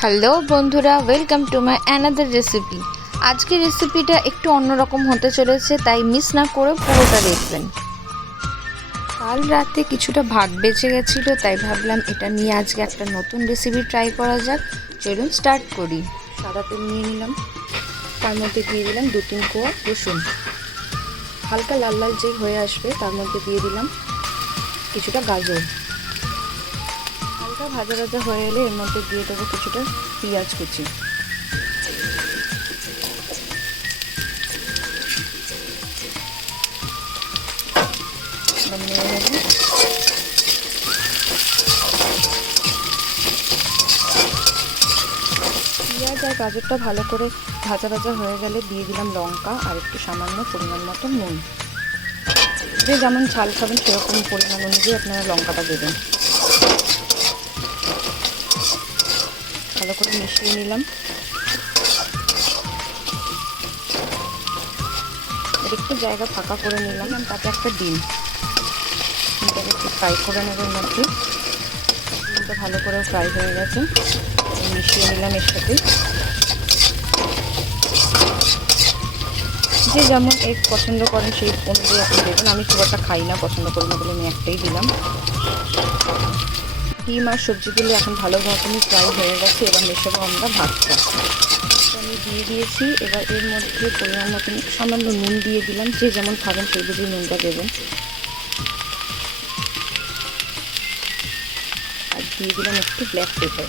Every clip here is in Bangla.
হ্যালো বন্ধুরা, welcome to my another recipe. আজকের রেসিপিটা একটু অন্যরকম হতে চলেছে, তাই মিস না করে পুরোটা দেখবেন। কাল রাতে কিছুটা ভাত বেঁচে গেছিলো, তাই ভাবলাম এটা নিয়ে আজকে একটা নতুন রেসিপি ট্রাই করা যাক। চলুন স্টার্ট করি। সাদা তেল নিয়ে নিলাম, তার মধ্যে দিয়ে দিলাম 2-3 কোয়া রসুন। হালকা লাল লাল যে হয়ে আসবে তার মধ্যে দিয়ে দিলাম কিছুটা গাজর। হালকা ভাজা ভাজা হয়ে এলে এর মধ্যে দিয়ে দেবো কিছুটা পেঁয়াজ কুচি। পেঁয়াজ আর গাজরটা ভালো করে ভাজা ভাজা হয়ে গেলে দিয়ে দিলাম লঙ্কা আর একটু সামান্য পরিমাণ মতো নুন। যে যেমন ঝাল খাবেন সেরকম পরিমাণ অনুযায়ী আপনারা লঙ্কাটা দেবেন। ভালো করে মিশিয়ে নিলাম। এর একটু জায়গা ফাঁকা করে নিলাম, তাতে একটা ডিম একটু ফ্রাই করে নেবেন মধ্যে। ডিমটা ভালো করে ফ্রাই হয়ে গেছে, মিশিয়ে নিলাম এর সাথে। যে যেমন এগ পছন্দ করেন সেই অনুযায়ী আপনি দেবেন। আমি খুব একটা খাই না, পছন্দ করি না বলে আমি একটাই দিলাম। ডিম আর সবজিগুলো এখন ভালো রকমই ফ্রাই হয়ে গেছে। এবার মেশাবো আমরা ভাতটা। আমি দিয়ে দিয়েছি। এবার এর মধ্যে পরিমাণ মতন সামান্য নুন দিয়ে দিলাম। যে যেমন খাবেন সেই বুঝে নুনটা দেবেন। আর দিয়ে দিলাম একটু ব্ল্যাক পেপার।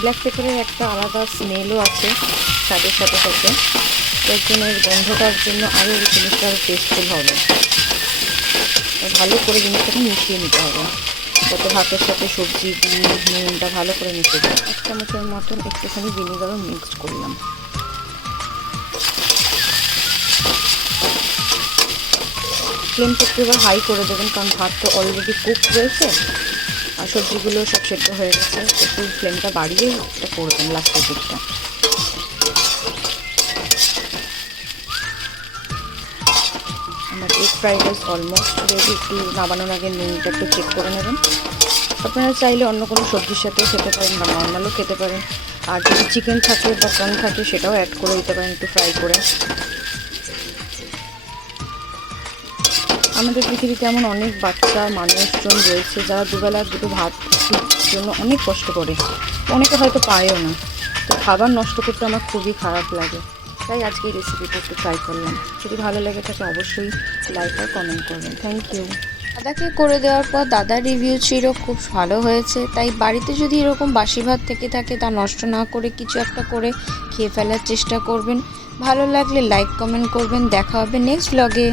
ব্ল্যাক পেপারের একটা আলাদা স্মেলও আছে স্বাদের সাথে সাথে, তার জন্য এর গন্ধটার জন্য আরও এই জিনিসটা আরও টেস্টফুল হবে। ভালো করে জিনিসটাকে মিশিয়ে নিতে হবে, যাতে ভাতের সাথে সবজি ডিম নুনটা ভালো করে মিশে যায়। 1 চামচের মতন একটুখানি ভিনেগারও মিক্সড করলাম। ফ্লেমটা একটু এবার হাই করে দেবেন, কারণ ভাত তো অলরেডি কুক রয়েছে আর সবজিগুলো সব সেদ্ধ হয়ে গেছে। একটু ফ্লেমটা বাড়িয়েই এটা করবেন লাস্টের দিকটা। আমার egg fried rice almost ready. একটু নামানোর আগে নুনটা একটু চেক করে নেবেন। আপনারা চাইলে অন্য কোনো সবজির সাথেও খেতে পারেন বা নর্মালও খেতে পারেন। আর যদি চিকেন থাকে বা কর্ন থাকে সেটাও অ্যাড করে দিতে পারেন একটু ফ্রাই করে। আমাদের পৃথিবীতে এমন অনেক বাচ্চা মানুষজন রয়েছে যারা দুবেলা দুটো ভাত জন্য অনেক কষ্ট করে, অনেকে হয়তো পায়ও না। তো খাবার নষ্ট করতে আমার খুবই খারাপ লাগে, তাই আজকে এই রেসিপিটা একটু ট্রাই করলাম। যদি ভালো লেগে থাকে অবশ্যই লাইক আর কমেন্ট করবেন। Thank you. দাদাকে করে দেওয়ার পর দাদার রিভিউ ছিল খুব ভালো হয়েছে। তাই বাড়িতে যদি এরকম বাসি ভাত থেকে থাকে তা নষ্ট না করে কিছু একটা করে খেয়ে ফেলার চেষ্টা করবেন। ভালো লাগলে লাইক কমেন্ট করবেন। দেখা হবে নেক্সট ব্লগে।